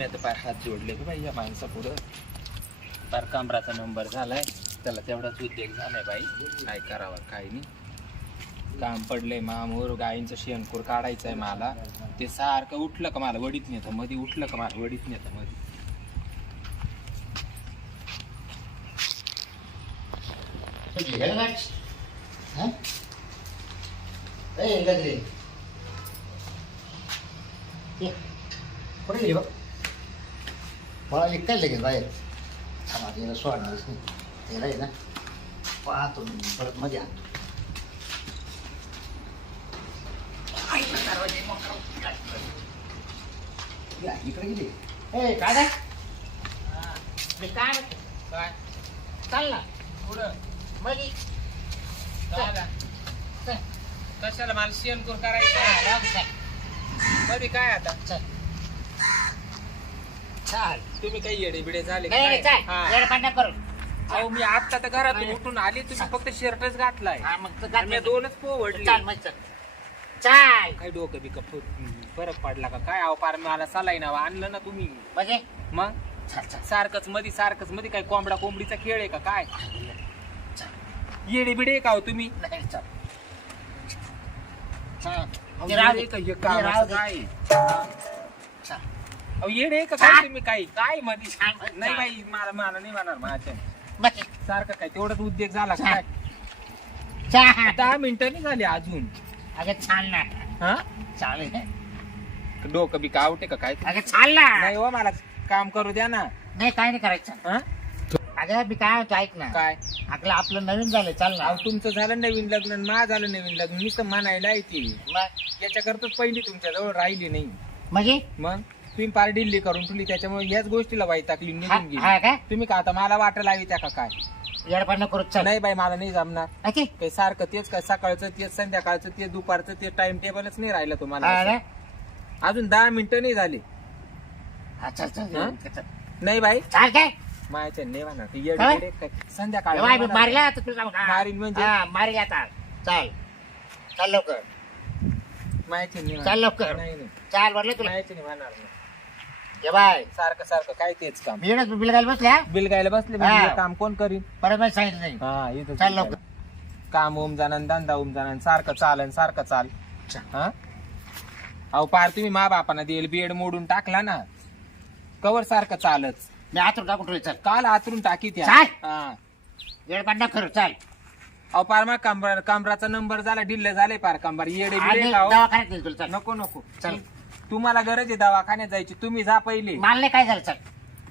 मी आता पार हात जोडले का बाई या माणसा पुढं पार कांबराचा नंबर झालाय. त्याला तेवढाच उद्योग झालाय बाई. काय करावं काय नाही. काम पडलंय मामूर गायींचं शेणकूर काढायचं आहे मला. ते सारखं उठलं का मला वडीत नेतं मध्ये उठलं का मला वडीत नेतं मध्ये कुठे गेली? बघ मला काय लगेच बाहेर. माझ्याला सोडणारच नाही. त्याला आहे ना. पाहतो मी परत मध्ये आणतो. या, इकडे गेली. ए काय काय मी काय म्हणते? काय? चाल ना. पुढं. मध्ये चला. चल. कशाला मला शेणकूर करायचं? राहू दे, चल. मध्ये काय आता? चल. चाल. तुम्ही काही येडे बिडे झाले का नाही नाही, काय? चाल. येडपांडा करू. अहो मी आता तर घरातून नाही. उठून आली तुम्ही फक्त शर्टच घातलाय. हा मग तर आणि चाल मी दोनच पोवडले. चाल मग चल. चाल. काय डोकं बिकं फरक पडला का? काय अहो पार मला सलाई नाव आणलं ना तुम्ही. म्हणजे? मग? चाल चाल. सारखंच मध्ये सारखंच मध्ये काय कोंबडा कोंबडीचा खेळ आहे का काय? येडे बिडे का हो तुम्ही? नाही चाल चाल. अहो, ते राहू येडे दे. का? हे ते राहू दे. काय. अहो येडे का काय. तुम्ही काय काय मध्ये. नाही बाई मला मला नाही म्हणणार माझ्या. बस. सारखं काय तेवढाच उद्योग झाला. काय. दहा मिनिटं नाही झाली अजून. अगं चाल ना. हा? चाल डोकं बी आवटे का काय? अगं चाल ना. नाही हो मला काम करू द्या ना. नाही काय नाही करायचं. हा? अगं मी काय म्हणतो ऐक ना. काय? आपलं आपलं नवीन झालं चाल ना. अहो तुमचं झालं नवीन लग्न आणि माझं झालं नवीन लग्न. नुसतं म्हणायला येते मग? याच्याकरताच पहिली तुमच्या जवळ राहिली नाही. म्हणजे? मग? तुम्ही पार डिल्ली करून ठेवली त्याच्यामुळे याच गोष्टीला वाईट टाकली निघून गेली. हा काय तुम्ही का आता मला वाटलं लावी त्या का काय? येडपांडा करू चल. नाही बाई मला नाही जमणार. ओके काही सारखं तेच काय सकाळचं तेच संध्याकाळचं तेच दुपारचं ते टाइम टेबलच नाही राहिलं हा तुम्हाला ना? अजून दहा मिनिटं नाही झाली. हा चल चल हा? चल. नाही बाई. काय? मायाच्या नाही म्हणणार ते येडे काय? बिडे काय? संध्याकाळी नाही. मारला तर तुला सांगू म्हणजे? हा मारील आता. चाल. चाल लवकर. मायाच्या नाही चाल म्हणणार. लवकर. नाही नाही. चाल म्हटलं तुला. मायाच्या नाही म्हणणार. नाही. ये बाय. सारखं सारखं काय तेच काम. मी बिल घाल बसल्या बिल गायला बसले हा. म्हणजे हे काम कोण करीन? परत मला सांगितलं नाही. हा इथं चाल लवकर. काम ओम धंदा ओम जाणं सारखं चालन सारखं चाल. चाल. हा? अहो पार तुम्ही मा बापाना देईल बेड मोडून टाकला ना. कवर सारखं चालच. मी आतून टाकून ठेवले चल. काल आतरून टाकी त्या. चाल. हा. येडपांडा करू चाल. अहो पार मग कांबर कांबराचा नंबर झाला डिल्ल झाले पार कांबर येडे बिडे आणि का हो? दवाखान्यात नेईल तुला चाल. नको नको. चल. तुम्हाला गरज आहे दवाखान्यात जायची. तुम्ही जा पहिले. मला नाही काय झालं चल.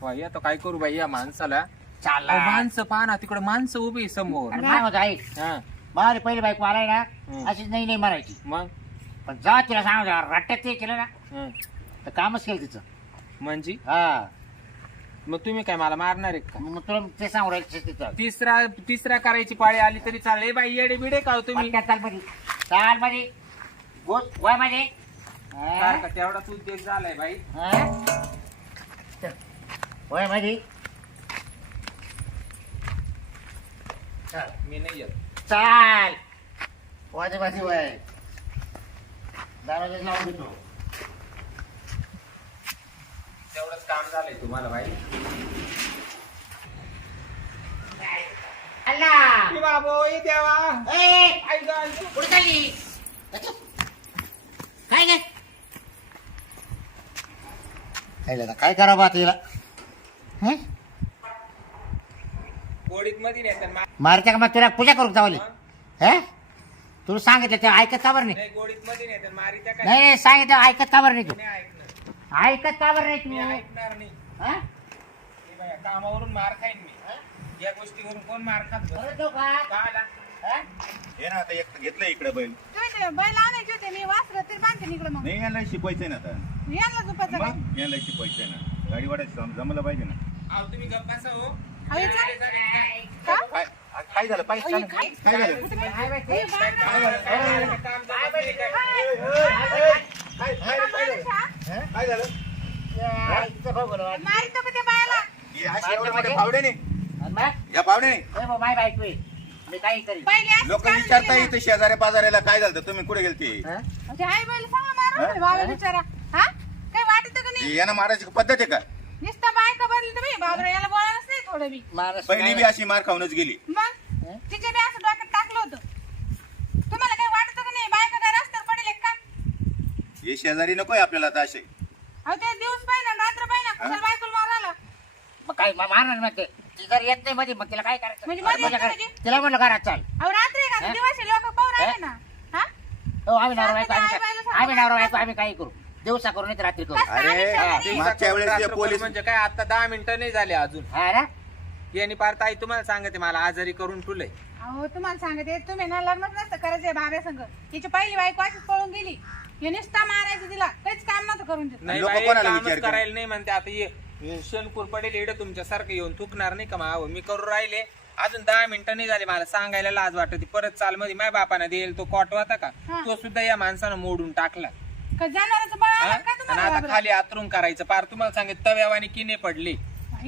वा, येतो काय करू बाई या माणसाला. चाल अहो, माणसं पहा ना तिकडे माणसं उभी आहे समोर. अरे काय होतं ऐक. हा. मला पहिली बाईक माराय ना हम्म. अशीच नाही नाही मारायची. मग? पण जा तिला सांग रट्ट्यात ते केलं ना हं. तर कामच केलं तिचं. म्हणजे? हा. मग तुम्ही काय मला मारणार आहे का? मग तुला ते सांगू तिचं तिसरा तिसरा करायची पाळी आली तरी चालेल. बाई येडे बिडे का हो तुम्ही चाल मध्ये चाल मध्ये वयमध्ये हा? सारखा तेवढाच उद्योग झालाय बाई. हा? चल. वयमध्ये चल. मी नाही येत. चाल. वाजे मध्ये वय दरवाजा लावून देतो तेवढंच काम झालंय तुम्हाला बाई. अल्ला. ए बाबो ए देवा. ए. आई गं, आई गं. कुठे चालली? काय काय काय काय करा बा तिला हं? गोडीत मध्ये नाही तर मा- मारत्या का मग तिला? पूजा करू चावली हे? तुला सांगितलं ते ऐकत का बरं नाही नाही गोडीत मध्ये नाही तर मारी त्या काय नाही नाही सांगितलं ऐकत का बरं नाही तू. नाही ऐकणार. ऐकत का बरं नाही मी तू ऐकणार नाही. हं? कामावरून मार खाईन मी. या गोष्टीवरून कोण मार खात बस? बरं देऊ का? का आला? हं? हे ना आता एक घेतलं इकडे बैल. ते बैल आणायचे होते. मी वासरं तरी बांधते इकडं मग. नाही याला शिकवायचंय ना आता. यांना झोपायचं काय मग याला शिकवायचंय ना. गाडी वाढायचं जम- जमलं पाहिजे ना. अहो, तुम्ही गप्प बसा हो. अहो, इथं- अरे, अरे, का? काय काय झालं? पाय अहो, काय काय- काय झालं? काय माहिती? हे बाळ. ना- काय झालं? काय झालं? काम झालं नाही काय? काय काय काय झालं? काय झालं? या, इथं बघ बरं. मारितो का त्या बायाला हे अशी एवढे मोठे पावडे नाही? या पावडे पहिले लोक काढून विचारता दिली इथे शेजाऱ्या पाजाऱ्याला काय झालं तुम्ही कुठे गेलते? हं? ते आई बैल सांगा मारू हा? बाबा बिचारा हा काही वाटत वाटत का नाही यानं मारायची पद्धत आहे का? नुसतं बायका बदली तुम्ही बाबरा याला बोलायलाच नाही थोडं बी. माणूस पहिली बी अशी मार खाऊनच गेली. मग? तिच्या बी असं डोक्यात टाकलं होतं. तुम्हाला काही वाटत का नाही? बायका काय रस्त्यावर पडेल का? हे शेजारी नकोय आपल्याला आता असे. अहो ते दिवस पाहिजे रात्र पाहिजे कुशाल बायकोला मारायला. मग काय मा- मारणार मग ते. ती जर येत नाही मध्ये मग तिला काय करायचं? म्हणजे मध्ये म्हणजे येत? म्हणजे? तिला म्हणलं घरात चाल. अहो रात्री का? हा? दिवस लोक पाहू राहिले ना. हा? हो आम्ही नवरा बायको आम्ही काय- आई बाईला आम्ही नवरा बायको आम्ही काही करू. दिवसा करू नाही तर रात्री करू. कसं आम्ही अरे? मागच्या वेळेस ते पोलीस म्हणजे काय आता दहा मिनिटं नाही झाले अजून. हा ना? यांनी पार ताई तुम्हाला सांगते मला आजारी करून ठुलय अहो तुम्हाला सांगते तुम्ही ना लग्नच नसतं करायचंय बाब्या संग. हिची पहिली बायको अशीच पळून गेली. हे नुसता मारायचं तिला. काहीच काम नव्हतं करून देत. नाही लोकं बाई, कोणाला कामच विचार करायला नाही म्हणते. आता ये हे शेणकूर पडेल इकडे तुमच्या सारखं येऊन थुकणार नाही का? माव मी करू राहिले. अजून दहा मिनिटं नाही झाले मला सांगायला लाज वाटत परत चाल मध्ये माझ्या बापाने देईल तो कॉट होता का? हा. तो सुद्धा या माणसानं मोडून टाकला. का जनावरांचं बळ हा? आलं का आणि तुम्हाला आता बाबरा? खाली आतरून करायचं पार तुम्हाला सांगितलं तव्यावानी किने पडली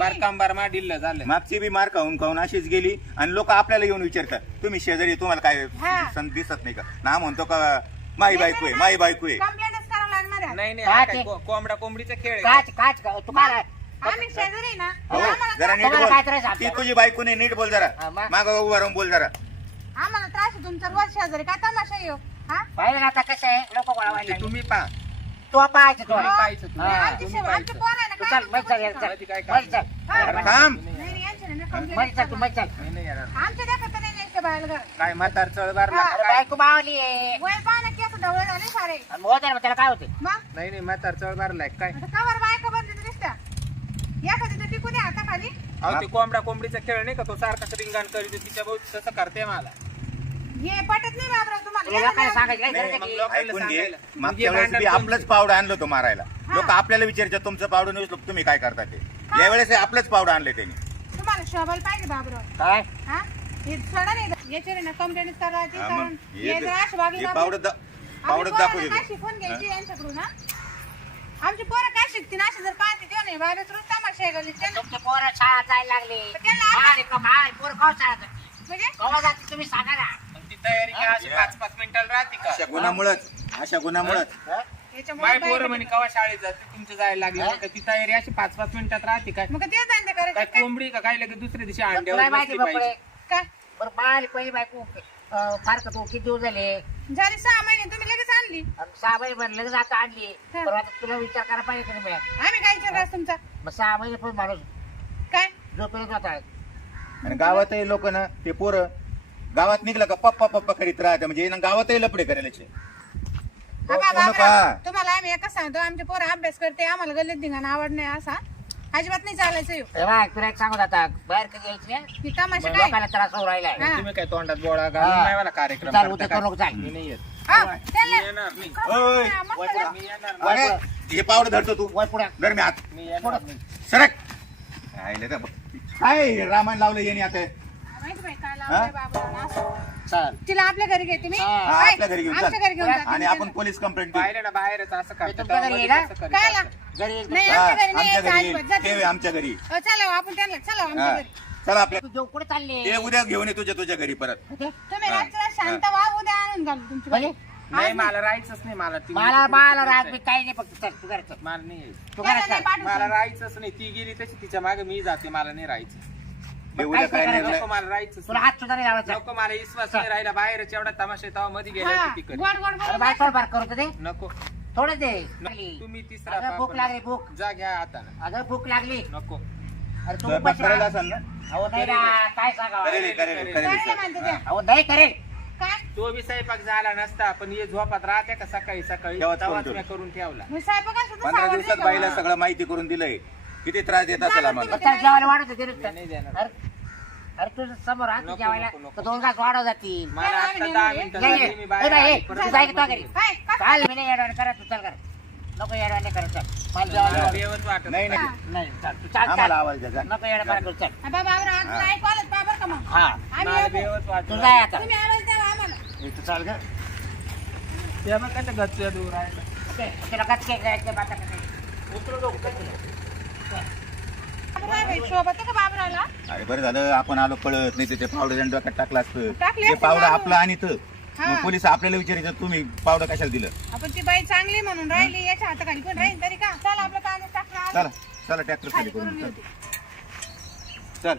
पार कांबार झालं मागची बी मार खाऊन खाऊन अशीच गेली आणि लोक आपल्याला येऊन विचारतात तुम्ही शेजारी तुम्हाला काय हा. सं- दिसत नाही का ना म्हणतो का माई बायको आहे माई बायको आहे कंप्लेंटच करावं लागणार आहे. नाही नाही हा? काय को- कोंबडा कोंबडीचा खेळ आहे. काच काच का- तू काय आम्ही शेजारी ना अहो, आम्हाला जरा नीट तुम्हाला काय बोल त्रास आहे ती आपल्याला? तुझी बायको नाही नीट बोल जरा हा, मग? माग उभा राहून बोल जरा आम्हाला त्रास आहे तुमचा रोज शेजारी काय तमाशा येऊ हा? पाहिलं ना आता कसं आहे? लोक गोळा ते तुम्ही पा तो पाहायचं तो. तुम्ही पाहायचं तुम्ही. हा. आमची शेव- आमची पोरं आहे ना, तू काय चल तुमचं मग चल गोष्ट? चल. माहिती काय मग चल. अरे थांब. नाही, नाही, यांची नाही, नाही, complaint मग चल तू मग चल. नाही, नाही येणार. आमच्या देखत नाही न्यायचं बाहेर घर. काय म्हातार चळ बारला हा. अरे बायको मावली आहे. वय पाहा केस ढवळे झाले सारे. आणि मोहन आहे ना, त्याला काय होते? मग? नाही नाही म्हातार चळ बारलाय काय? आता कवर बायका बदली दिसत्या? एखादी तर टिकू द्या हाताखाली. अहो ते कोंबडा कोंबडीचा खेळ नाही का? तो सारखा रिंगाण करीत तिच्या बहुत तसं करते मला. हे पटत नाही बाबराव तुम्हाला. लोकांना सांगायचं काय नाही, गरज मग आहे की? लोकांना ऐकून घे. सांगायला. मागच्या मग वेळेस बी भांडण आपलंच पावडं आणलं होतं मारायला. हा. लोक आपल्याला विचारतात तुमचं पावडं नसलं तुम्ही काय करता ते? यावेळेस हे आपलंच पावडं आणले त्यांनी. तुम्हाला शोभायला पाहिजे बाबराव काय? हा? हे सोडा नाही याच्यावर ना कंप्लेंट करायची हा, कारण मग हे हे जर अशी वागली हे तर पावडं दा- पावडं आम्ही दाखवू पोरांना काय देतो शिकवून घ्यायची यांच्याकडून हा? आमची पोरं काय शिकतील? अशी जर पाहते तेव्हा नाही बाबा रोज तमाशा आहे गल्लीत. त्यांना- तुमचे पोरं शाळा जायला लागले. तर त्याला आता- मार का मार पोर खाऊ शाळा म्हणजे जाते तुम्ही सांगा ना. ती तयारी काय अशी पाच पाच मिनिटाला राहते अशा का गुणामुळेच अशा गुणामुळेच. हं? याच्यामुळे माय बायका- पोरं म्हणे कवा शाळेत जाते तुमच्या जायला लागली हा? का ती तयारी अशी पाच पाच मिनिटात राहते काय? मग ते धंदे काय करायचे काय? कोंबडी का काय लगेच दुसऱ्या दिवशी तुला अंड्यावर माहिती बसली बकडे पाहिजे. काय? बरं बाल पहिली बायको अं, फार का तू किती दिवस झाले? झाले सहा महिने तुम्ही लगेच आणली. आणि सहा महिने लगेच आता आणली. हा. पण आता तुला विचार करायला पाहिजे की नाही मिळाल आम्ही काय विचार तुमचा? मग सहा महिने पण माणूस काय? झोपेल होता आणि गावातही लोक ना ते पोरं गावात निघलं का पप्पा पप्पा करीत राहते म्हणजे ना गावातही लपडे करायचे. बाबा, तुम्हाला आम्ही एकच सांगतो आमचे पोरं अभ्यास करते आम्हाला गल्लीत धिंगाणा आवड नाही असा अजिबात नाही चालायचं ह्यो. ए बाय तुला एक सांगत आता बाहेर कधी यायची नाही ही तमाशा मग काय लोकांना त्रास होऊ राहिलाय हा. तुम्ही काय तोंडात बोळा घालून हा. नाही मला कार्यक्रम चाल करता उद्या काय? करू नको चाल मी नाही येत हा, येणार नाही ओय, हा, मस्त वाजवा. झालं. मी येणार नाही. अरे हे पावडं धरतो तू वर पुढे धर मी हात मी येणार नाही. सरक राहिलं बघ. काय रामायण लावलं याने आता माहिती बाई काय लावलंय बाबाला असं. चाल तिला आपल्या घरी घेते मी हा, बाई, आपल्या घरी घेऊन आमच्या. घरी घेऊन जाते आणि आपण. पोलीस कंप्लेंट देऊ पाहिलं ना बाहेरच असं करतात तुमच्या घरी काय. घरी येईल नाही हा, आमच्या घरी नाही आमच्या यायचं घरी अजिबात. येईल. जाते ठेव मी. आमच्या घरी अ, चला आपण त्यांना चला आमच्या हा घरी चला आपल्या तू कुठे चालले ते उद्या घेऊन ये तुझ्या तुझ्या घरी परत तुम्ही हा. रात्री शांत व्हा उद्या आणून घालू तुमची बाई. म्हणजे नाही मला राहायचंच नाही मला ती मला मला राग काही नाही फक्त चल तू मला नाही यायचं. तू त्याला घरात नाही चल. पाठवू मला शकत. राहायचं नाही ती गेली तशी तिच्यामागे मी जाते मला नाही राहायचं ते उद्या काय काय निर्णय? नको मला राहायचं तुला हात सुद्धा नाही लावायचा. नको मला विश्वास नाही राहिला. बाहेरच एवढा तमाशा तेव्हा मध्ये हा, गेल्या तिकडे. गोड गोड अरे बोलू बाय. नका. थोडं करू दे. नको. थोडं दे. नको. तुम्ही तिसरा अगं भूक पापड. लागली भूक. जा घ्या आता. अगं भूक लागली. नको. अरे तू स्वयंपाक उपाशी करायला राहा. असेल ना? अहो नाही ना काय सांगावं? करेल करेल करेल करायला सर. म्हणते त्या. अहो नाही करेल. काय? तो बी स्वयंपाक झाला नसता पण हे झोपात राहते का सकाळी सकाळी? तेव्हाच तेव्हाच करून मी करून ठेवला. सुद्धा पंधरा सावड दिवसात नाही बाईला? सगळं माहिती करून दिलंय. किती त्रास देत असेल आम्हाला? त्याला जेवायला वाढवते ते मी नुसतं. नाही देणार. अरे अरे तुझं समोर राहते नको, जेवायला नको, नको. तर दोन घास वाढव जातील मला आता दहा. मिनिटं झाली, ए बाहेर बाई, ए, परत की. काय? काय? चाल मी नाही येडवाणी करा तू चल कर नको येडवाणी करत चल मला मला जेवायला वाढव. बेवच वाटत नाही नाही नाही चाल तू चाल आम्हाला चाल आवाज द्या जा. नको येडवाणी करू चल हा, बाबा आवर आज नाही कॉलेज बाबर का मग हा आम्ही मला येतो. बेवच वाटत तू जाय आता तुम्ही आवाज आम्हाला इथं चाल कसं दूर तुला बाता उतरू नको केलं. बाबर आहे बाई, शोभत का बाबराला अरे बरं झालं आपण आलो कळत नाही ते पावडं डोक्यात टाकलं असतं. टाकले ते असते. आपलं आणि तर हा. मग पोलीस आपल्याला विचारायचं तुम्ही पावडं कशाला दिलं? आपण ती बाई चांगली म्हणून राहिली याच्या हाताखाली कोण राहील तरी का? चला आपलं कांदे टाकलं चला चला ट्रॅक्टर खाली खाली करून करून घेऊ ते. चल.